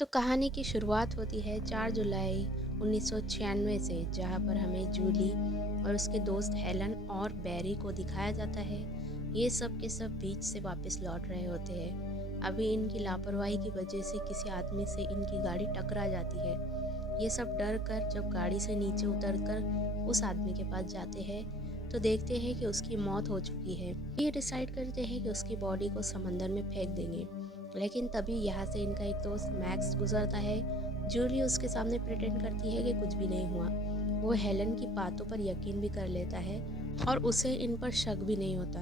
तो कहानी की शुरुआत होती है 4 जुलाई 1996 से, जहाँ पर हमें जूली और उसके दोस्त हेलन और बैरी को दिखाया जाता है। ये सब के सब बीच से वापस लौट रहे होते हैं। अभी इनकी लापरवाही की वजह से किसी आदमी से इनकी गाड़ी टकरा जाती है। ये सब डर कर जब गाड़ी से नीचे उतर कर उस आदमी के पास जाते हैं तो देखते हैं कि उसकी मौत हो चुकी है। ये डिसाइड करते हैं कि उसकी बॉडी को समंदर में फेंक देंगे, लेकिन तभी यहाँ से इनका एक दोस्त मैक्स गुजरता है। जूली उसके सामने प्रिटेंड करती है कि कुछ भी नहीं हुआ। वो हेलन की बातों पर यकीन भी कर लेता है और उसे इन पर शक भी नहीं होता।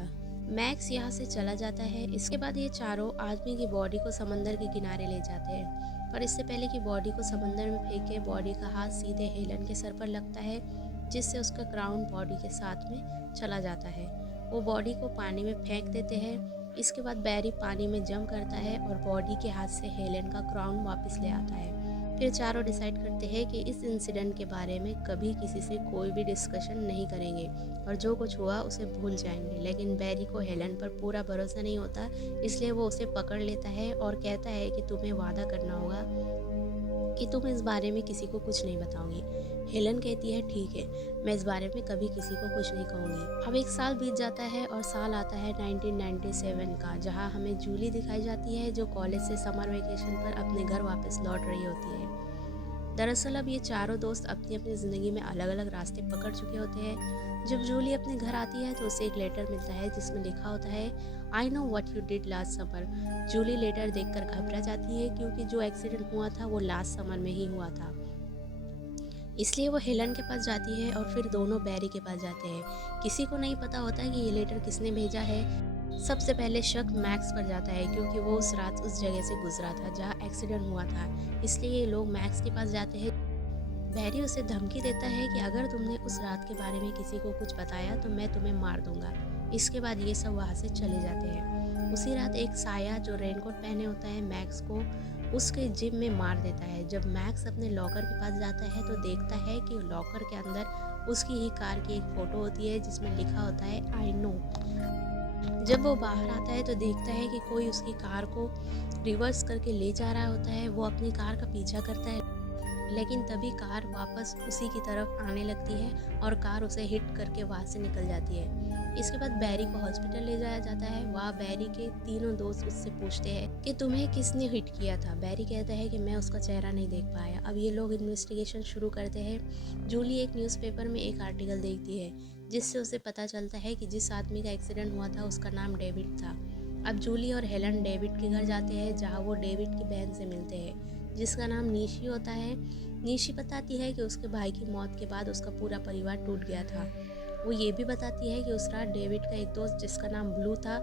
मैक्स यहाँ से चला जाता है। इसके बाद ये चारों आदमी की बॉडी को समंदर के किनारे ले जाते हैं, पर इससे पहले कि बॉडी को समंदर में फेंके, बॉडी का हाथ सीधे हेलन के सर पर लगता है, जिससे उसका क्राउन बॉडी के साथ में चला जाता है। वो बॉडी को पानी में फेंक देते हैं। इसके बाद बैरी पानी में जंप करता है और बॉडी के हाथ से हेलन का क्राउन वापस ले आता है। फिर चारों डिसाइड करते हैं कि इस इंसिडेंट के बारे में कभी किसी से कोई भी डिस्कशन नहीं करेंगे और जो कुछ हुआ उसे भूल जाएंगे। लेकिन बैरी को हेलन पर पूरा भरोसा नहीं होता, इसलिए वो उसे पकड़ लेता है और कहता है कि तुम्हें वादा करना होगा कि तुम इस बारे में किसी को कुछ नहीं बताओगी। हेलन कहती है ठीक है, मैं इस बारे में कभी किसी को कुछ नहीं कहूँगी। अब एक साल बीत जाता है और साल आता है 1997 का, जहाँ हमें जूली दिखाई जाती है जो कॉलेज से समर वेकेशन पर अपने घर वापस लौट रही होती है। दरअसल अब ये चारों दोस्त अपनी अपनी ज़िंदगी में अलग अलग रास्ते पकड़ चुके होते हैं। जब जूली अपने घर आती है तो उसे एक लेटर मिलता है जिसमें लिखा होता है, I know what you did last summer. Julie letter देखकर घबरा जाती है क्योंकि जो एक्सीडेंट हुआ था वो लास्ट समर में ही हुआ था। इसलिए वो हेलन के पास जाती है और फिर दोनों बैरी के पास जाते हैं। किसी को नहीं पता होता कि ये लेटर किसने भेजा है। सबसे पहले शक मैक्स पर जाता है क्योंकि वो उस रात उस जगह से गुजरा था जहाँ एक्सीडेंट हुआ था। इसलिए ये लोग मैक्स के पास जाते हैं। बैरी उसे धमकी देता है कि अगर तुमने उस रात के बारे में किसी को कुछ बताया तो मैं तुम्हें मार दूंगा। इसके बाद ये सब वहाँ से चले जाते हैं। उसी रात एक साया जो रेनकोट पहने होता है मैक्स को उसके जिम में मार देता है। जब मैक्स अपने लॉकर के पास जाता है तो देखता है कि लॉकर के अंदर उसकी ही कार की एक फ़ोटो होती है जिसमें लिखा होता है आई नो। जब वो बाहर आता है तो देखता है कि कोई उसकी कार को रिवर्स करके ले जा रहा होता है। वो अपनी कार का पीछा करता है, लेकिन तभी कार वापस उसी की तरफ आने लगती है और कार उसे हिट करके वहाँ से निकल जाती है। इसके बाद बैरी को हॉस्पिटल ले जाया जाता है। वहाँ बैरी के तीनों दोस्त उससे पूछते हैं कि तुम्हें किसने हिट किया था। बैरी कहता है कि मैं उसका चेहरा नहीं देख पाया। अब ये लोग इन्वेस्टिगेशन शुरू करते हैं। जूली एक न्यूज़पेपर में एक आर्टिकल देखती है जिससे उसे पता चलता है कि जिस आदमी का एक्सीडेंट हुआ था उसका नाम डेविड था। अब जूली और हेलन डेविड के घर जाते हैं जहाँ वो डेविड की बहन से मिलते हैं जिसका नाम निशी होता है। निशी बताती है कि उसके भाई की मौत के बाद उसका पूरा परिवार टूट गया था। वो ये भी बताती है कि उस रात डेविड का एक दोस्त जिसका नाम ब्लू था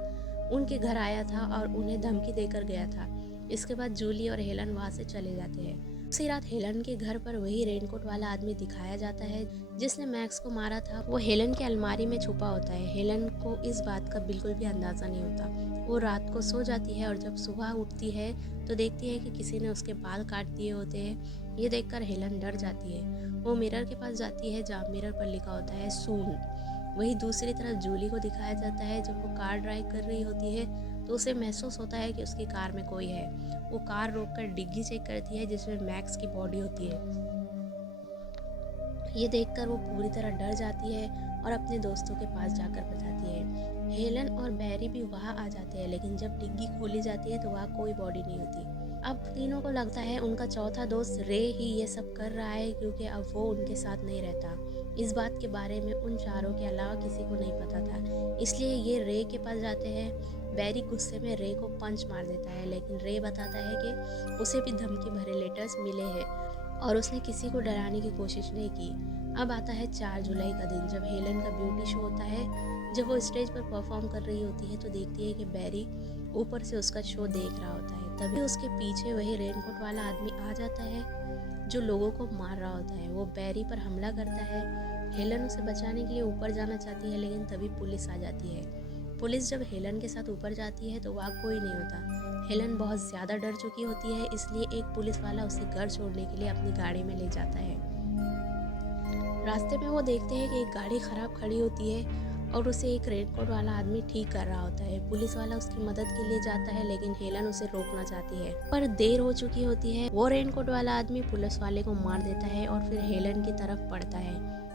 उनके घर आया था और उन्हें धमकी देकर गया था। इसके बाद जूली और हेलन वहाँ से चले जाते हैं। उसी रात हेलन के घर पर वही रेनकोट वाला आदमी दिखाया जाता है जिसने मैक्स को मारा था। वो हेलन की अलमारी में छुपा होता है। हेलन को इस बात का बिल्कुल भी अंदाज़ा नहीं होता। वो रात को सो जाती है और जब सुबह उठती है तो देखती है कि किसी ने उसके बाल काट दिए होते हैं। ये देखकर हेलन डर जाती है। वो मिरर के पास जाती है जहाँ मिरर पर लिखा होता है सून। वहीं दूसरी तरफ जूली को दिखाया जाता है जब वो कार ड्राइव कर रही होती है तो उसे महसूस होता है कि उसकी कार में कोई है। वो कार रोककर डिग्गी चेक करती है जिसमें मैक्स की बॉडी होती है। ये देखकर वो पूरी तरह डर जाती है और अपने दोस्तों के पास जाकर बताती है। हेलन और बैरी भी वहाँ आ जाते हैं, लेकिन जब डिग्गी खोली जाती है तो वहाँ कोई बॉडी नहीं होती। अब तीनों को लगता है उनका चौथा दोस्त रे ही ये सब कर रहा है क्योंकि अब वो उनके साथ नहीं रहता। इस बात के बारे में उन चारों के अलावा किसी को नहीं पता था, इसलिए ये रे के पास जाते हैं। बैरी गुस्से में रे को पंच मार देता है, लेकिन रे बताता है कि उसे भी धमकी भरे लेटर्स मिले हैं और उसने किसी को डराने की कोशिश नहीं की। अब आता है 4 जुलाई का दिन जब हेलन का ब्यूटी शो होता है। जब वो स्टेज पर परफॉर्म कर रही होती है तो देखती है कि बैरी ऊपर से उसका शो देख रहा होता है। तभी उसके पीछे वही रेनकोट वाला आदमी आ जाता है जो लोगों को मार रहा होता है। वो बैरी पर हमला करता है। हेलन उसे बचाने के लिए ऊपर जाना चाहती है, लेकिन तभी पुलिस आ जाती है। पुलिस जब हेलन के साथ ऊपर जाती है तो वहाँ कोई नहीं होता। हेलन बहुत ज़्यादा डर चुकी होती है, इसलिए एक पुलिस वाला उसे घर छोड़ने के लिए अपनी गाड़ी में ले जाता है। रास्ते में वो देखते हैं कि एक गाड़ी खराब खड़ी होती है और उसे एक रेनकोट वाला आदमी ठीक कर रहा होता है। पुलिस वाला उसकी मदद के लिए जाता है, लेकिन हेलन उसे रोकना चाहती है, पर देर हो चुकी होती है। वो रेनकोट वाला आदमी पुलिस वाले को मार देता है और फिर हेलन की तरफ बढ़ता है।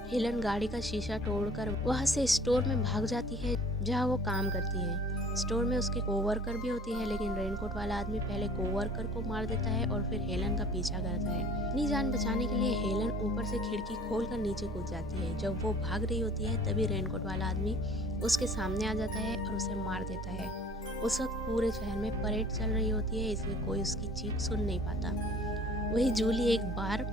हेलन गाड़ी का शीशा तोड़कर वहाँ से स्टोर में भाग जाती है जहाँ वो काम करती है। स्टोर में उसकी कोवर्कर भी होती है, लेकिन रेनकोट वाला आदमी पहले कोवर्कर को मार देता है और फिर हेलन का पीछा करता है। अपनी जान बचाने के लिए हेलन ऊपर से खिड़की खोलकर नीचे कूद जाती है। जब वो भाग रही होती है तभी रेनकोट वाला आदमी उसके सामने आ जाता है और उसे मार देता है। उस वक्त पूरे शहर में परेड चल रही होती है, इसलिए कोई उसकी चीख सुन नहीं पाता। वही जूली एक बार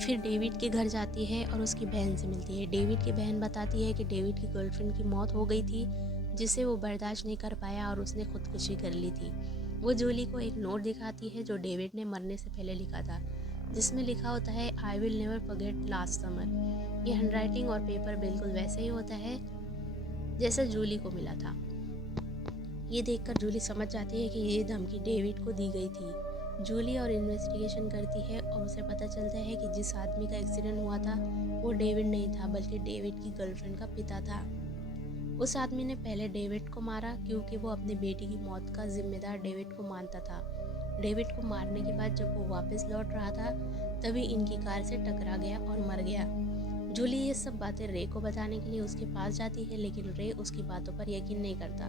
फिर डेविड के घर जाती है और उसकी बहन से मिलती है। डेविड की बहन बताती है कि डेविड की गर्लफ्रेंड की मौत हो गई थी, जिसे वो बर्दाश्त नहीं कर पाया और उसने खुदकुशी कर ली थी। वो जूली को एक नोट दिखाती है जो डेविड ने मरने से पहले लिखा था, जिसमें लिखा होता है I will never forget last summer. ये हैंडराइटिंग और पेपर बिल्कुल वैसे ही होता है जैसा जूली को मिला था। ये देखकर जूली समझ जाती है कि ये धमकी डेविड को दी गई थी। जूली और इन्वेस्टिगेशन करती है और उसे पता चलता है कि जिस आदमी का एक्सीडेंट हुआ था वो डेविड नहीं था, बल्कि डेविड की गर्लफ्रेंड का पिता था। उस आदमी ने पहले डेविड को मारा क्योंकि वो अपनी बेटी की मौत का जिम्मेदार डेविड को मानता था। डेविड को मारने के बाद जब वो वापस लौट रहा था तभी इनकी कार से टकरा गया और मर गया। जूली ये सब बातें रे को बताने के लिए उसके पास जाती है, लेकिन रे उसकी बातों पर यकीन नहीं करता।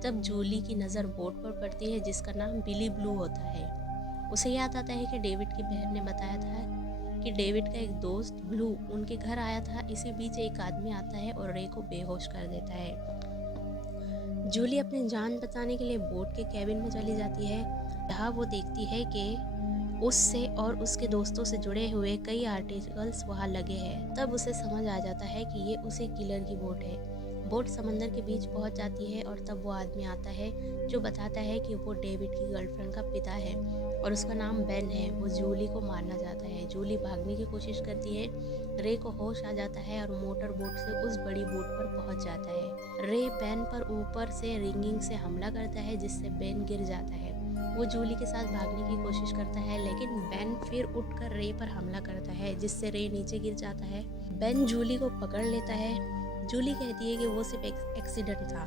तब जूली की नज़र बोट पर पड़ती है जिसका नाम बिली ब्लू होता है। उसे याद आता है कि डेविड की बहन ने बताया था कि डेविड का एक दोस्त ब्लू उनके घर आया था। इसी बीच एक आदमी आता है और रे को बेहोश कर देता है। जूली अपनी जान बचाने के लिए बोट के कैबिन में चली जाती है, जहाँ वो देखती है कि उससे और उसके दोस्तों से जुड़े हुए कई आर्टिकल्स वहाँ लगे हैं। तब उसे समझ आ जाता है कि ये उसी किलर की बोट है। बोट समंदर के बीच पहुँच जाती है और तब वो आदमी आता है जो बताता है कि वो डेविड की गर्लफ्रेंड का पिता है और उसका नाम बेन है। वो जूली को मारना चाहता है। जूली भागने की कोशिश करती है। रे को होश आ जाता है और मोटर बोट से उस बड़ी बोट पर पहुंच जाता है। रे बेन पर ऊपर से रिंगिंग से हमला करता है, जिससे बेन गिर जाता है। वो जूली के साथ भागने की कोशिश करता है, लेकिन बेन फिर उठकर रे पर हमला करता है, जिससे रे नीचे गिर जाता है। बेन जूली को पकड़ लेता है। जूली कहती है कि वो सिर्फ एक्सीडेंट था,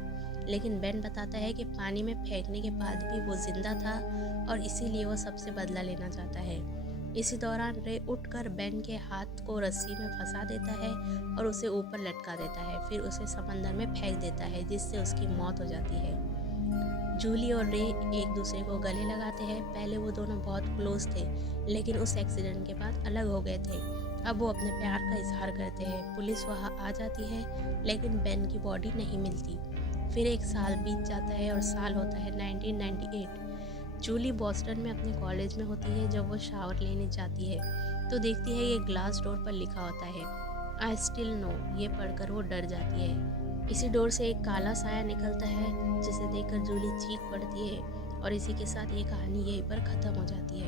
लेकिन बेन बताता है कि पानी में फेंकने के बाद भी वो जिंदा था और इसीलिए वो सबसे बदला लेना चाहता है। इसी दौरान रे उठकर बेन के हाथ को रस्सी में फंसा देता है और उसे ऊपर लटका देता है, फिर उसे समंदर में फेंक देता है, जिससे उसकी मौत हो जाती है। जूली और रे एक दूसरे को गले लगाते हैं। पहले वो दोनों बहुत क्लोज थे, लेकिन उस एक्सीडेंट के बाद अलग हो गए थे। अब वो अपने प्यार का इजहार करते हैं। पुलिस वहाँ आ जाती है, लेकिन बेन की बॉडी नहीं मिलती। फिर एक साल बीत जाता है और साल होता है 1998। जूली बॉस्टन में अपने कॉलेज में होती है। जब वो शावर लेने जाती है तो देखती है ये ग्लास डोर पर लिखा होता है आई स्टिल नो। ये पढ़कर वो डर जाती है। इसी डोर से एक काला साया निकलता है, जिसे देखकर जूली चीख पड़ती है और इसी के साथ ये कहानी यहीं पर ख़त्म हो जाती है।